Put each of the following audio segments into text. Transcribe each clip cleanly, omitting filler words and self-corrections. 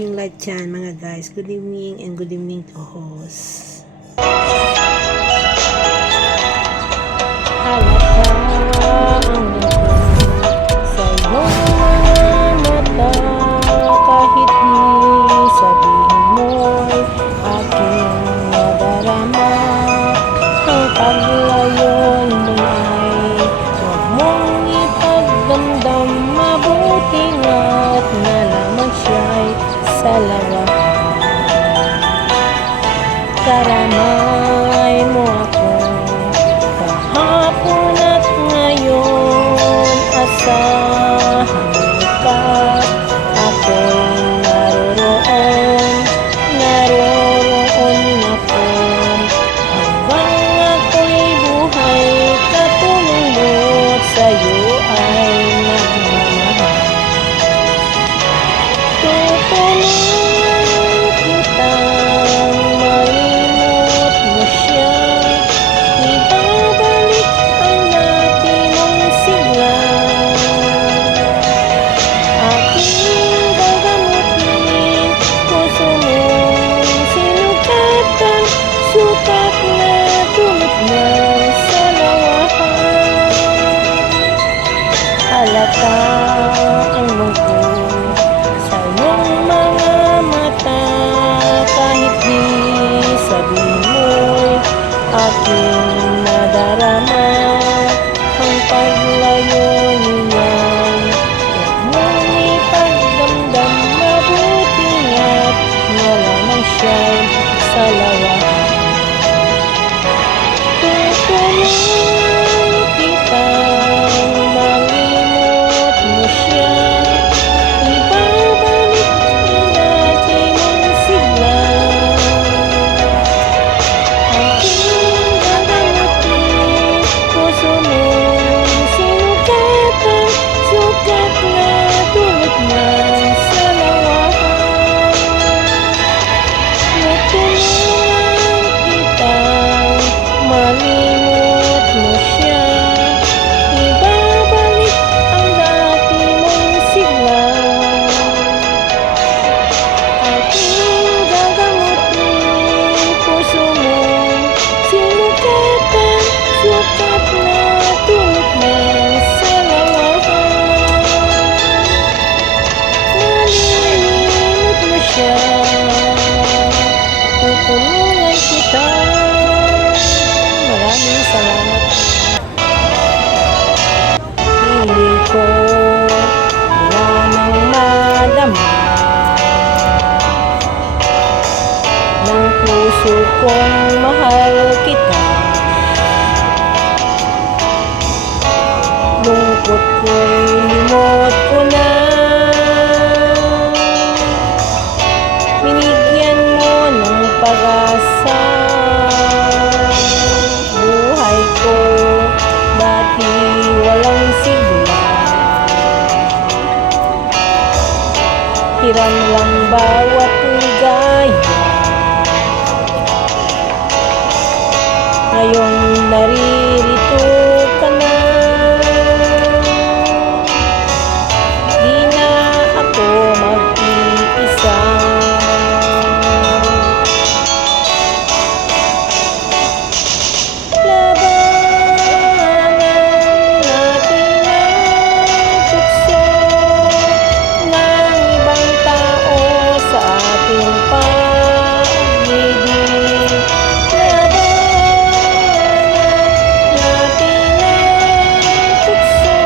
Yung live chan mga guys. Good evening and good evening to host. Halata ang lungkot sa iyong mata, kahit di sabihin mo'y aking nadarama. Ang paglayon mo ay huwag mong ipagdamdam, mabuti nga't nalaman siya'y salawahan. Karamay mo ako kahapon at ngayon, asahan mo ka, ako'y naroroon ako. Hanggang ako'y buhay, katulong mo't sa'yo ay nagmamahal. Tutulungan kitang malimot mo siya, ibabalik ang dati mong sigla. Aking gagamutin, puso mong sinukatan, sukat na tulad ng salawahan. Halata ang lungkot sa iyong mga mata, kahit di sabihin mo'y aking nadarama. Ang paglayo niyan, huwag mong ipagdamdam, mabuti nga't nalaman siya'y salawahan. Tutulungan kitang malimot mo siya, ibabalik ang dati mong sigla. Aking gagamutin, puso mong sinukatan, sukat na tulad ng salawahan. Tutulungan kitang malimot mo siya, ibabalik ang dati mong sigla. Aking gagamutin, puso mong sinukatan, sukat na tulad ng salawahan. Malimot mo siya, tutulungan kita. Maraming salamat. Hindi ko wala nang madama ng puso kong mahal kita. Lungkot ko'y limot ko na, binigyan mo ng pag-asa. Buhay ko dati walang sigla, hiram lang bawat ligaya. Ngayong naririto ka na, di na ako mag-iisa. Labanan natin ang tukso ng ibang tao sa ating pag-ibig. Labanan natin ang tukso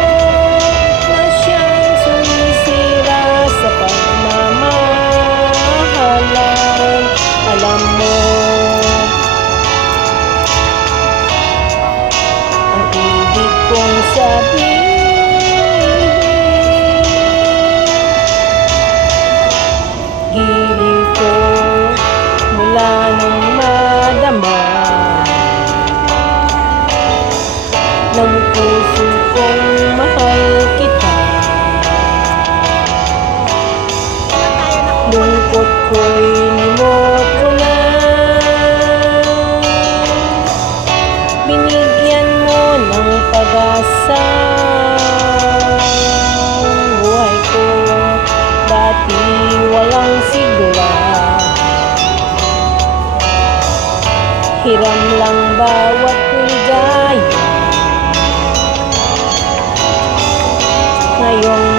na siyang sumisira sa pagmamahalan. Alam mo, ang ibig kong sabihin, giliw ko mula nang madama ng puso kong mahal kita. Lungkot ko'y limot ko na, binigyan mo ng pag-asa. Buhay ko dati walang sigla. hiram lang bawat ligaya. Ngayong